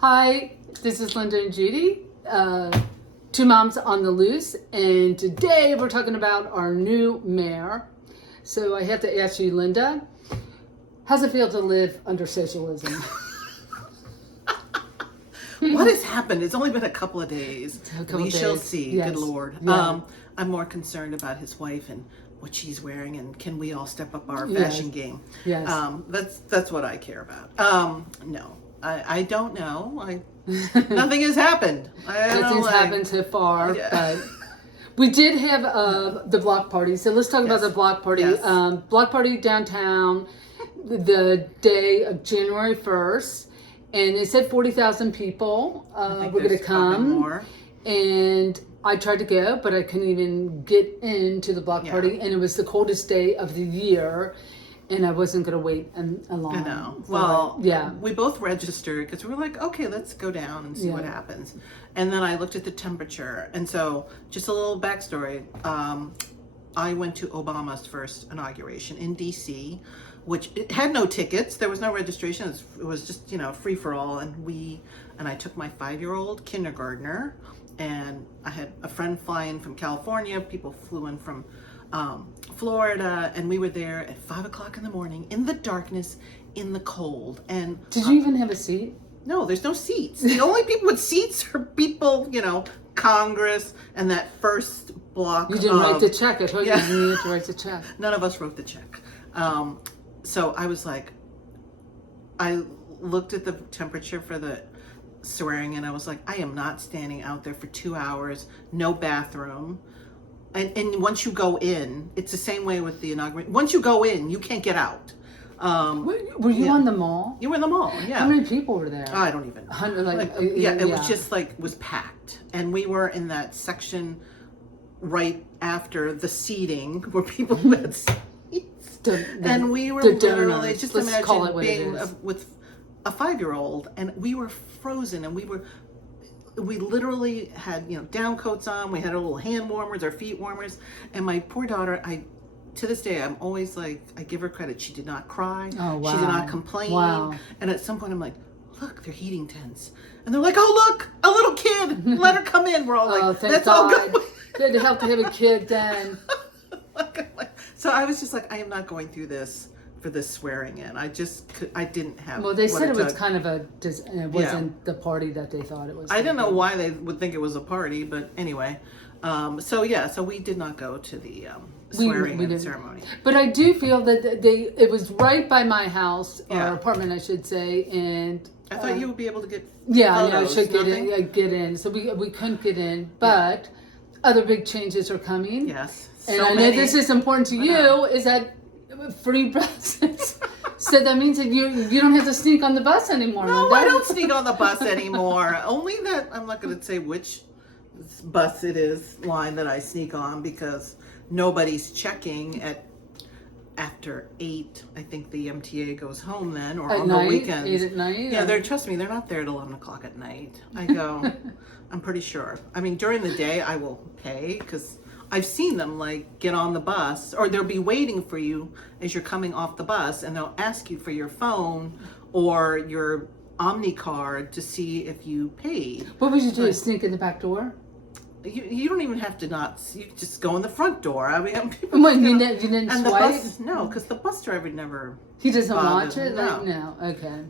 Hi, this is Linda and Judy, two moms on the loose, and today we're talking about our new mayor. So I have to ask you, Linda, how's it feel to live under socialism? What has happened? It's only been a couple of days. We shall see. Yes. Good Lord. Yeah. I'm more concerned about his wife and what she's wearing, and can we all step up our Yes. fashion game? Yes. That's what I care about. No, I don't know. Nothing has happened. Nothing's happened so far, Yeah. but we did have the block party. So let's talk about the block party. Yes. Block party downtown, the day of January 1st. And it said 40,000 people were going to come. More. And I tried to go, but I couldn't even get into the block Yeah. party. And it was the coldest day of the year. And I wasn't going to wait long. I know. So, Well, yeah. we both registered because we were like, okay, let's go down and see what happens. And then I looked at the temperature. And so, just a little backstory. I went to Obama's first inauguration in D.C., which it had no tickets. There was no registration. It was just, free for all. And I took my 5-year-old kindergartner, and I had a friend flying from California. People flew in from Florida, and we were there at 5 o'clock in the morning in the darkness, in the cold. And Did you even have a seat? no, there's no seats. The only people with seats are people, Congress and that first block. You didn't write the check. I told you you needed to write the check. None of us wrote the check. So I was like, I looked at the temperature for the swearing, and I was like, I am not standing out there for 2 hours, no bathroom. And once you go in, it's the same way with the inauguration. Once you go in, you can't get out. Were you on the mall? You were in the mall, yeah. How many people were there? I don't even know. 100, It was just was packed. And we were in that section right after the seating where people had seats. And we were literally, just Let's call it imagine what being it is. with a 5-year-old, and we were frozen, and we literally had, down coats on. We had our little hand warmers, our feet warmers. And my poor daughter, to this day, I'm always like, I give her credit. She did not cry. Oh, wow. She did not complain. Wow. And at some point I'm like, look, they're heating tents. And they're like, oh, look, a little kid. Let her come in. We're all like, Oh, thank that's God. all good. Good to help to have a kid then. So I was just like, I am not going through this for this swearing in. I didn't have. Well, they said it was took. kind of it wasn't the party that they thought it was. I don't know why they would think it was a party, but anyway. So we did not go to the swearing in ceremony. But I do feel that it was right by my house, Yeah. or apartment, I should say, and I thought you would be able to get. I should nothing? get in. So we couldn't get in, but other big changes are coming. Yes. And So I know many. this is important to you, is that free buses. So that means that you don't have to sneak on the bus anymore. No, Linda. I don't sneak on the bus anymore. Only that I'm not going to say which bus it is, line that I sneak on, because nobody's checking after 8. I think the MTA goes home then, or At on night? the weekends. 8 at night? Yeah, trust me, they're not there at 11 o'clock at night. I go, I'm pretty sure. I mean, during the day I will pay, because I've seen them get on the bus, or they'll be waiting for you as you're coming off the bus, and they'll ask you for your phone or your Omni card to see if you paid. What would you do? Sneak in the back door? You don't even have to you just go in the front door. I mean, people. What, you didn't and swipe? the bus, no, because the bus driver never. He doesn't bothers watch it? them. No. Okay.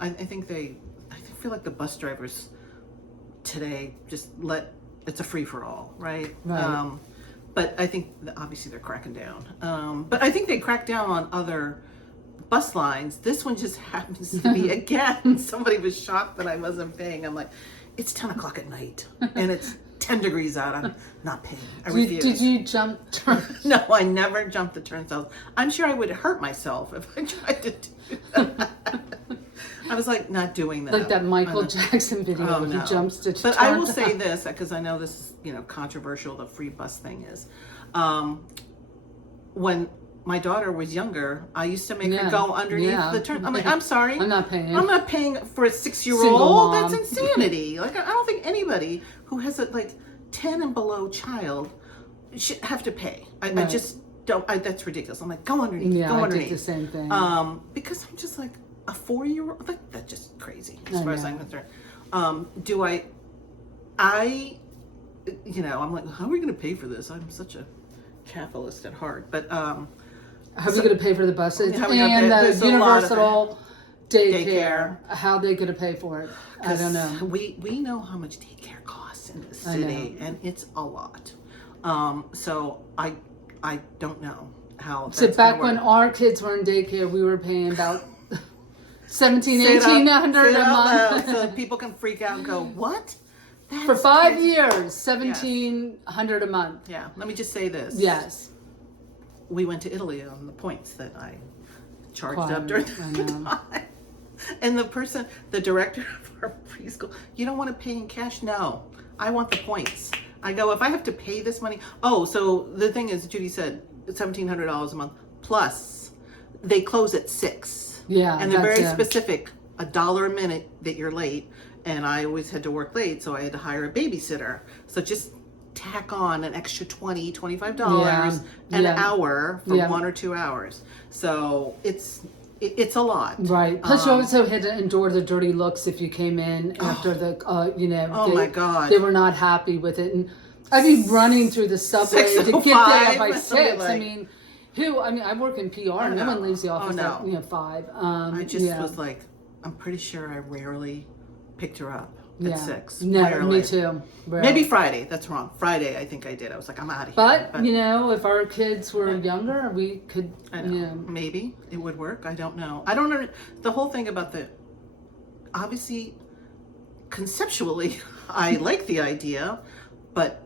I think I feel like the bus drivers today just it's a free for all, right? Right. But I think obviously they're cracking down. But I think they crack down on other bus lines. This one just happens to be, again, somebody was shocked that I wasn't paying. I'm like, it's 10 o'clock at night and it's 10 degrees out. I'm not paying. I refuse. Did you jump? No, I never jumped the turnstiles. I'm sure I would hurt myself if I tried to do that. I was not doing that. Like that Michael Jackson video Oh, where no. he jumps to But I will say this, because I know this is, controversial, the free bus thing is. When my daughter was younger, I used to make her go underneath the turn. I'm like, I'm sorry. I'm not paying. I'm not paying for a 6-year-old. Single mom. That's insanity. I don't think anybody who has a 10 and below child should have to pay. I just don't. That's ridiculous. I'm like, go underneath. Yeah, go I underneath. did the same thing. Because I'm just like, a 4-year-old, that's just crazy as I far as know. I'm concerned. I'm like, how are we going to pay for this? I'm such a capitalist at heart, but How are we going to pay for the buses How are we gonna pay? and There's the a lot of universal daycare? daycare. How are they going to pay for it? I don't know. We know how much daycare costs in the I know. city, and it's a lot. So I don't know how. So That's back gonna when work. our kids were in daycare, we were paying about $1,700, Say it $1,800 a out loud month. so people can freak out and go, what? That's For 5 crazy. years, $1,700 a month. Yeah, let me just say this. Yes. We went to Italy on the points that I charged Choir, up during I the know. time. And the director of our preschool, you don't want to pay in cash? No, I want the points. I go, if I have to pay this money. Oh, so the thing is, Judy said, $1,700 a month plus they close at 6. Yeah. And they're that's very it. specific, $1 a minute that you're late. And I always had to work late, so I had to hire a babysitter. So just tack on an extra $20, $25 an Yeah. hour for Yeah. 1 or 2 hours. So it's a lot. Right. Plus, you also had to endure the dirty looks if you came in after the, Oh my God. they were not happy with it. And I'd be running through the subway to get there by 6:05, 6. like- I mean, I work in PR. No no. one leaves the Oh, office no. at 5. I just yeah. was like, I'm pretty sure I rarely picked her up Yeah. at 6. No, Rarely. me too. Rarely. Maybe Friday. That's wrong. Friday, I think I did. I was like, I'm out of here. But, if our kids were younger, we could, I know. Maybe it would work. I don't know. I don't know. The whole thing about obviously, conceptually, I like the idea, but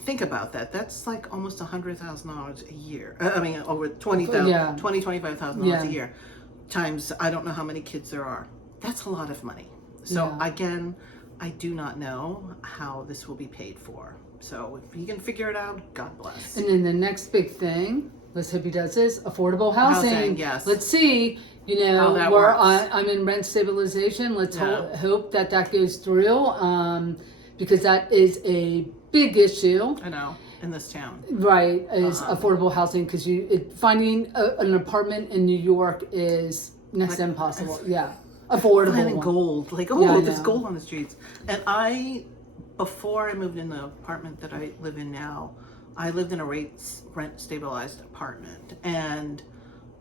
think about that. That's like almost $100,000 a year. I mean, over $20,000, Yeah. $25,000 Yeah. a year times, I don't know how many kids there are. That's a lot of money. So Yeah. again, I do not know how this will be paid for. So if you can figure it out, God bless. And then the next big thing, let's hope he does this, affordable housing. Housing, yes. Let's see, How that where works. I'm in rent stabilization. Let's Yeah. hope that goes through, because that is a big issue, I know, in this town. right? Is affordable housing, because finding an apartment in New York is next to impossible. Yeah, affordable. Finding one. gold, like, Yeah, I there's know. gold on the streets. And before I moved in the apartment that I live in now, I lived in a rent stabilized apartment. And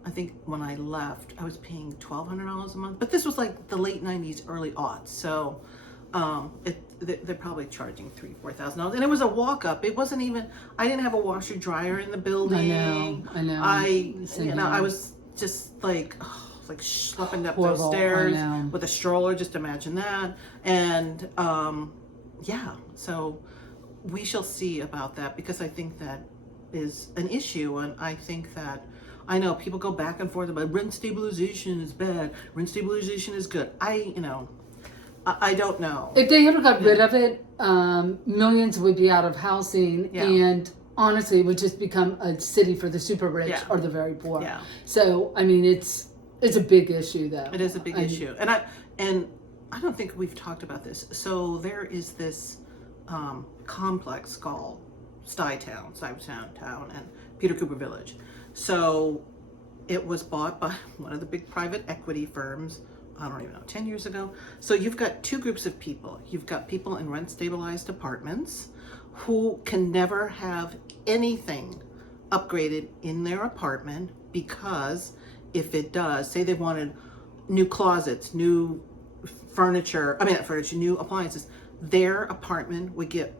I think when I left, I was paying $1,200 a month. But this was like the late 90s, early aughts. So they're probably charging $3,000-4,000. And it was a walk up. It wasn't even, I didn't have a washer dryer in the building. I know. I was just like schlepping up Horrible, those I stairs know. with a stroller. Just imagine that. And so we shall see about that, because I think that is an issue. And I think that, I know people go back and forth about rent stabilization is bad, rent stabilization is good. I don't know. If they ever got rid of it, millions would be out of housing, Yeah. and honestly, it would just become a city for the super rich Yeah. or the very poor. Yeah. So, I mean, it's a big issue, though. It is a big issue, and I don't think we've talked about this. So there is this complex called Stuytown, and Peter Cooper Village. So it was bought by one of the big private equity firms, I don't even know, 10 years ago. So you've got two groups of people. You've got people in rent stabilized apartments who can never have anything upgraded in their apartment, because if it does, say they wanted new closets, new new appliances, their apartment would get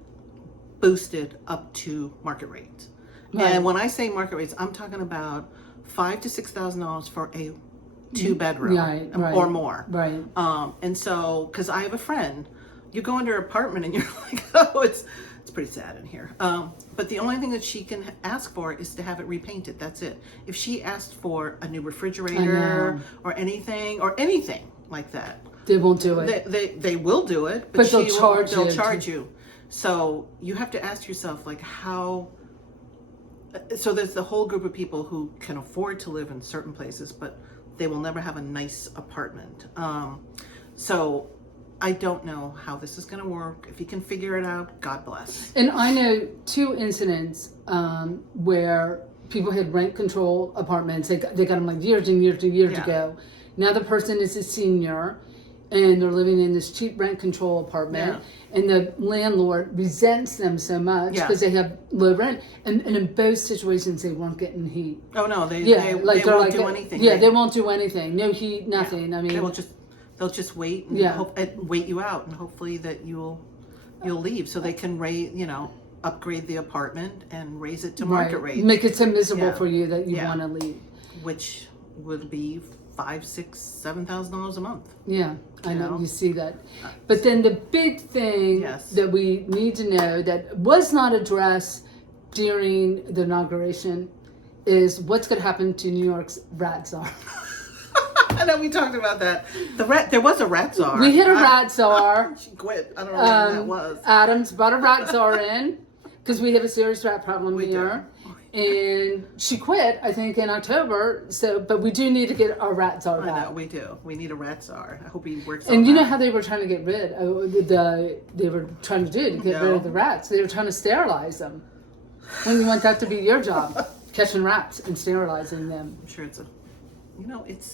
boosted up to market rates. Right. And when I say market rates, I'm talking about $5,000 to $6,000 for a 2-bedroom Right. or more. Right. And so, because I have a friend, you go into her apartment and you're like, oh, it's pretty sad in here. But the only thing that she can ask for is to have it repainted. That's it. If she asked for a new refrigerator or anything like that, They won't do it. they will do it, But they'll they'll charge charge you. you. So you have to ask yourself, like, how. So there's the whole group of people who can afford to live in certain places, but they will never have a nice apartment. So I don't know how this is going to work. If you can figure it out, God bless. And I know 2 incidents where people had rent control apartments. They got them like years and years and years Yeah. ago. Now the person is a senior, and they're living in this cheap rent control apartment, and the landlord resents them so much because they have low rent, and in both situations they weren't getting heat. Oh no, they won't do anything. Yeah, they won't do anything. No heat, nothing. Yeah. I mean, they'll just wait and wait you out, and hopefully that you'll leave so they can upgrade the apartment and raise it to market rate. Make it so miserable for you that you want to leave, which would be $5,000, $6,000, $7,000 a month. Yeah, I know. You see that. But then the big thing that we need to know that was not addressed during the inauguration is what's going to happen to New York's rat czar. I know we talked about that. There was a rat czar. We hit a rat czar. She quit. I don't know when that was. Adams brought a rat czar in because we have a serious rat problem here. And she quit, I think, in October. But we do need to get our rat czar back. I know, we do. We need a rat czar. I hope he works. And you know how they were trying to get rid of they were trying to get rid of the rats. They were trying to sterilize them. When you want that to be your job, catching rats and sterilizing them. I'm sure it's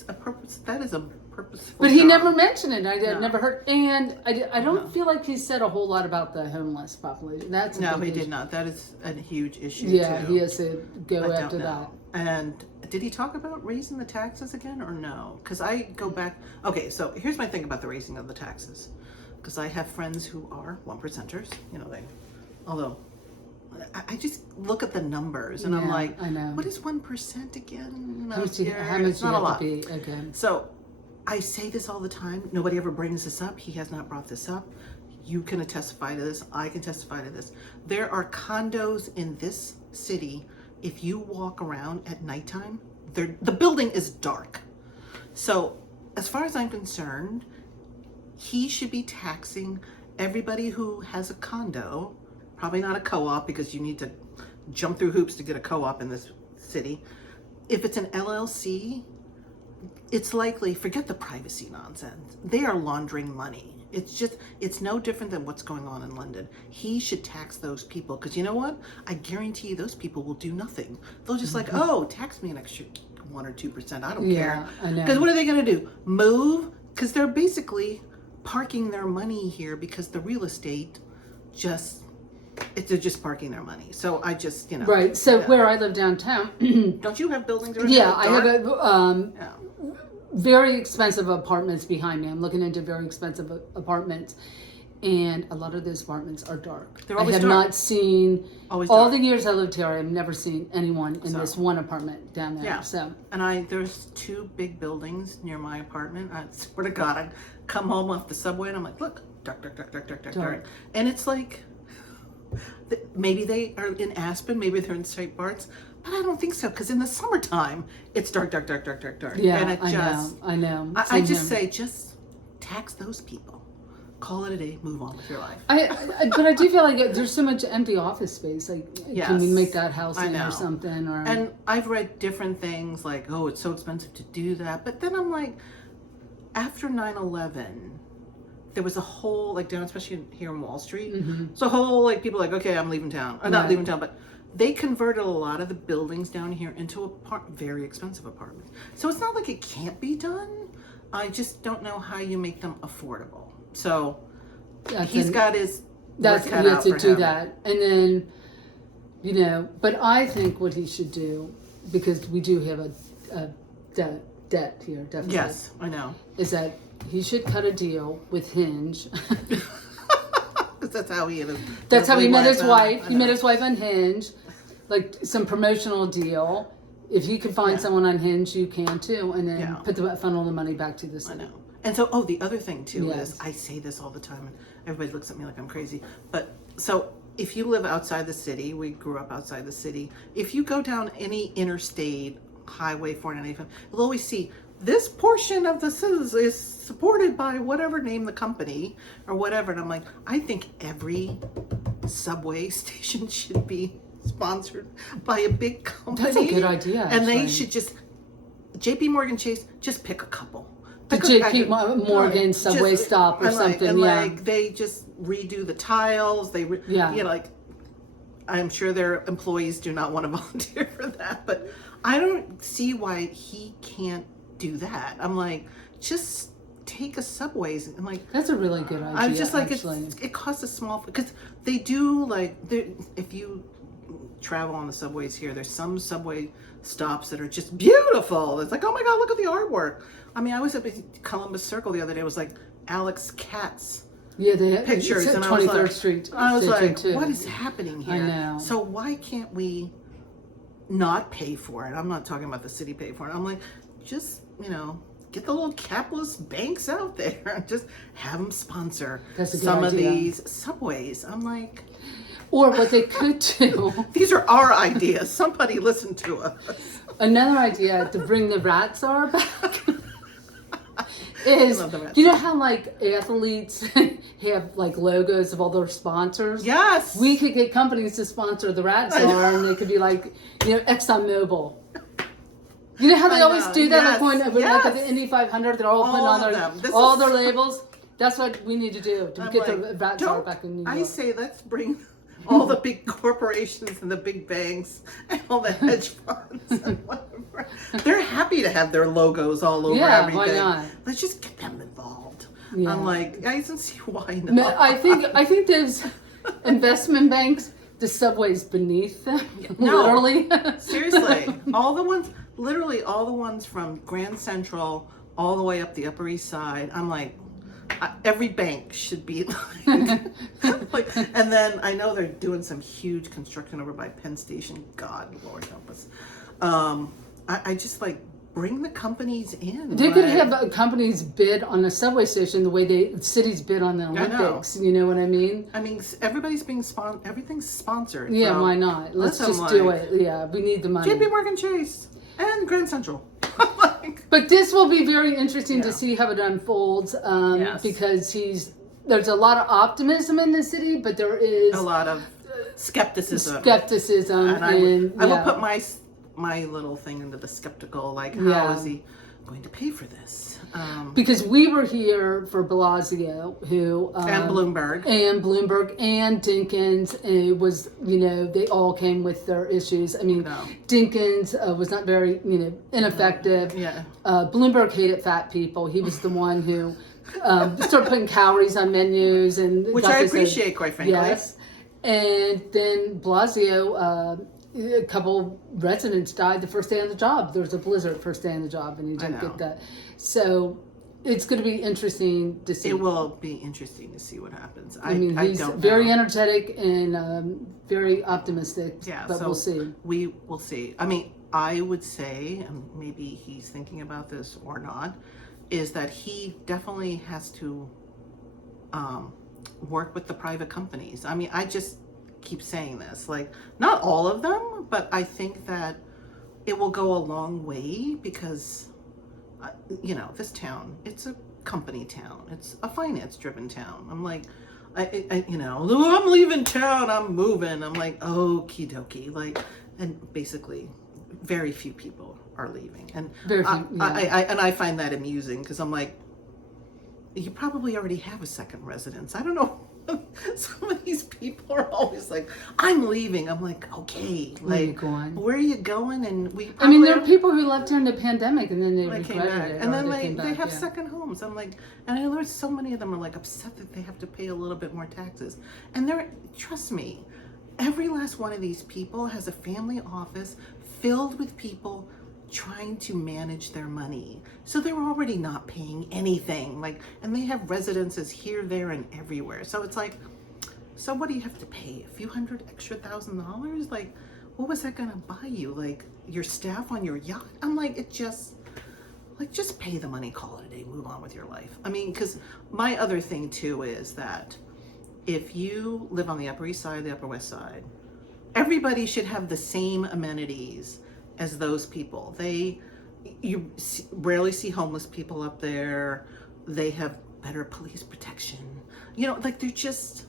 a purpose. That is a purposeful. But he job. never mentioned it. I never heard, and I don't feel like he said a whole lot about the homeless population. That's a big he did issue. not. That is a huge issue. Yeah, too. he has to go after that. And did he talk about raising the taxes again or no? Because I go back. Okay, so here's my thing about the raising of the taxes. Because I have friends who are 1%ers. Although I just look at the numbers and I'm like, I know. What is 1% again? How much you it's not a lot. To be again? So I say this all the time. Nobody ever brings this up. He has not brought this up. You can testify to this. I can testify to this. There are condos in this city. If you walk around at nighttime, the building is dark. So as far as I'm concerned, he should be taxing everybody who has a condo. Probably not a co-op because you need to jump through hoops to get a co-op in this city. If it's an LLC, it's likely, forget the privacy nonsense. They are laundering money. It's no different than what's going on in London. He should tax those people because you know what? I guarantee you those people will do nothing. They'll just tax me an extra 1 or 2%. I don't care. I know. Because what are they going to do? Move? Because they're basically parking their money here because the real estate they're just parking their money. So I just, Right. So where I live downtown. Don't you have buildings around I have very expensive apartments behind me. I'm looking into very expensive apartments. And a lot of those apartments are dark. They're always I have dark. not seen, all the years I lived here, I've never seen anyone in this one apartment down there. Yeah. So. And there's 2 big buildings near my apartment. I swear to God, I come home off the subway and I'm like, look, dark. And it's like, maybe they are in Aspen, maybe they're in St. Bart's, but I don't think so because in the summertime it's dark. Yeah, and I know. I just say, just tax those people, call it a day, move on with your life. But I do feel like there's so much empty office space. Like, can we make that house in or something? And I've read different things like, oh, it's so expensive to do that. But then I'm like, after 9/11. There was a whole, down, especially here in Wall Street, so a whole, people okay, I'm leaving town. I'm not leaving town, but they converted a lot of the buildings down here into very expensive apartments. So it's not like it can't be done. I just don't know how you make them affordable. So he's got his work cut out for him. do that. And then, but I think what he should do, because we do have a debt here, deficit. Yes, I know. Is that he should cut a deal with Hinge. Because that's how he met his wife. He met his wife on Hinge, some promotional deal. If you can find someone on Hinge, you can too, and then funnel the money back to the city. I know. And so, the other thing too is, I say this all the time, and everybody looks at me like I'm crazy. But so, if you live outside the city, we grew up outside the city. If you go down any interstate, Highway 495, you'll always see this portion of the citizens is supported by whatever name the company or whatever. And I'm like, I think every subway station should be sponsored by a big company. That's a good idea. And they should just, JP Morgan Chase, just pick a couple. The JP Morgan subway stop or something. They just redo the tiles. I'm sure their employees do not want to volunteer for that, but I don't see why he can't do that. I'm like, just take a subways and like. That's a really good idea. I'm just like, actually. it costs a small, because they do like, if you travel on the subways here, there's some subway stops that are just beautiful. It's like, oh my God, look at the artwork. I mean, I was at Columbus Circle the other day. It was like Alex Katz they had pictures, it's at and I was 23rd like, Street. I was station like, too. what is happening here? I know. So why can't we not pay for it? I'm not talking about the city pay for it. I'm like, just, get the little capitalist banks out there and just have them sponsor some of these subways. I'm like, or what they could do. These are our ideas. Somebody listen to us. Another idea to bring the rat czar back is, you know how like athletes have like logos of all their sponsors? Yes. We could get companies to sponsor the rat czar, and they could be like, ExxonMobil. You know how they always do that, like when like at the Indy 500, they're all putting on their labels. That's what we need to do to get the rat czar back in New York. I say let's bring all the big corporations and the big banks and all the hedge funds and whatever. They're happy to have their logos all over everything. Why not? Let's just get them involved. Yeah. I'm like, I don't see why not. I think those investment banks, the subway's beneath them. No. Literally. Seriously. All the ones from Grand Central all the way up the Upper East Side. I'm like, every bank should be like, and then I know they're doing some huge construction over by Penn Station. God, Lord help us. I just like, bring the companies in. They could have companies bid on a subway station the way cities bid on the Olympics. You know what I mean? I mean, everybody's being everything's sponsored. Yeah, so why not? Let's just do it. Yeah, we need the money. JP Morgan Chase and Grand Central. But this will be very interesting to see how it unfolds, because there's a lot of optimism in the city, but there is a lot of skepticism. And I will put my little thing into the skeptical, like, how is he going to pay for this? Because we were here for Blasio, who and Bloomberg and Dinkins. It was, they all came with their issues. I mean, Dinkins was not very, ineffective. Yeah. Bloomberg hated fat people. He was the one who started putting calories on menus, and which I appreciate, quite frankly. Yes, and then Blasio. A couple residents died the first day on the job. There was a blizzard first day on the job, and he didn't get that. So it's going to be interesting to see. It will be interesting to see what happens. I mean, he's very energetic and very optimistic. Yeah, but we'll see. We will see. I mean, I would say, and maybe he's thinking about this or not, is that he definitely has to work with the private companies. I mean, I just keep saying this, like, not all of them, but I think that it will go a long way, because this town, it's a company town, it's a finance driven town. I'm like, I'm leaving town, I'm moving. I'm like, okie dokie, like, and basically very few people are leaving, and I find that amusing, because I'm like, you probably already have a second residence. I don't know. Some of these people are always like, I'm leaving. I'm like, okay, like, where are you going? And there are people who left during the pandemic, and then they regretted it. And then they have second homes. I'm like, and I know so many of them are like upset that they have to pay a little bit more taxes. And trust me, every last one of these people has a family office filled with people trying to manage their money. So they're already not paying anything, and they have residences here, there, and everywhere. So it's like, so what do you have to pay? A few $100,000? Like, what was that gonna buy you? Like, your staff on your yacht? I'm like, just pay the money, call it a day, move on with your life. I mean, because my other thing too is that if you live on the Upper East Side, the Upper West Side, everybody should have the same amenities as those people. You rarely see homeless people up there. They have better police protection. They're just,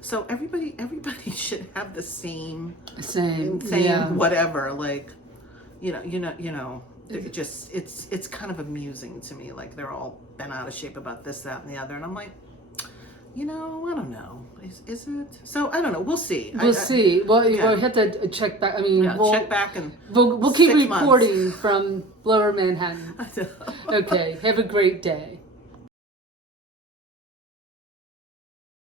so everybody should have the same whatever. Like, just it's kind of amusing to me. Like, they're all bent out of shape about this, that, and the other, and I'm like, I don't know. Is it? So I don't know. We'll see. We'll see. Well, we'll have to check back. I mean, we'll check back and we'll keep 6 months. reporting from Lower Manhattan. Okay. Have a great day.